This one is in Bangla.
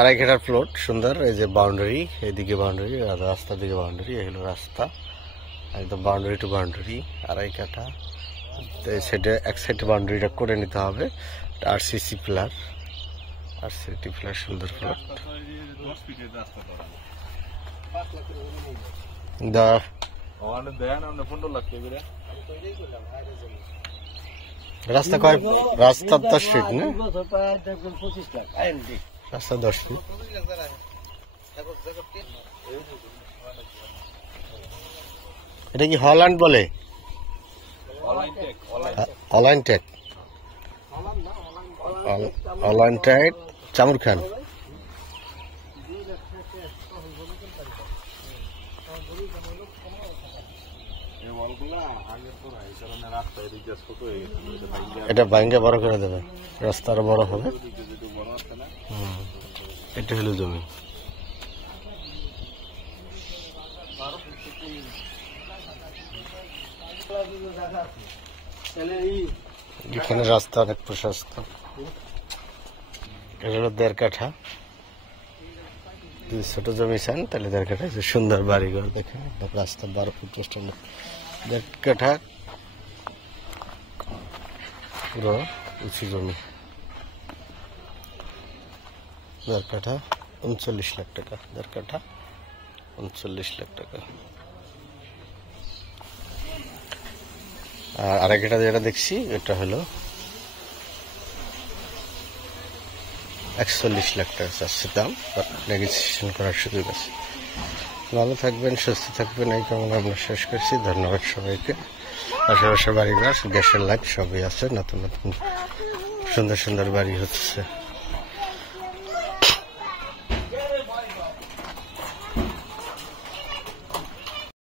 আড়াই কাঠার প্লট, সুন্দর। এই যে বাউন্ডারি, এইদিকে বাউন্ডারি, রাস্তার দিকে বাউন্ডারি, এই হলো রাস্তা, একদম বাউন্ডারি টু বাউন্ডারি, আড়াই কাঠা। এই সাইডে এক সাইডে বাউন্ডারিটা করে নিতে হবে। আরসিসি প্লার, আরসিসি প্লার, সুন্দর প্লট। রাস্তা কয়? রাস্তা 10 ফিট না? রাস্তা 10 ফিট। এটা কি হল্যান্ড বলে? অলাইন টেক, অলাইন টেক, চামুর খান। এটা ভাঙ্গা বড় করে দেবে, রাস্তা আরো বড় হবে। এটা হলো জমি। এখানে রাস্তা অনেক প্রশস্ত। এটা হলো 1.5 কাঠা। যদি ছোট জমি চান তাহলে 1.5 কাঠা। সুন্দর বাড়িঘর দেখেন, রাস্তা 12 ফুট পোস্ট, 1.5 কাঠা পুরো উঁচু জমি। 1.5 কাঠা 39 লাখ টাকা। 1.5 কাঠা 39 লাখ টাকা। আর আড়াই কাঠা যেটা দেখছি এটা হলো 41 লাখ টাকা চাচ্ছে দাম। নেগোসিয়েশন করার সুযোগ আছে। ভালো থাকবেন, সুস্থ থাকবেন, এই কামনা আমরা শেষ করছি। ধন্যবাদ সবাইকে। আশেপাশে বাড়িঘর, গ্যাসের লাইট সবই আছে, নতুন নতুন সুন্দর সুন্দর বাড়ি হচ্ছে।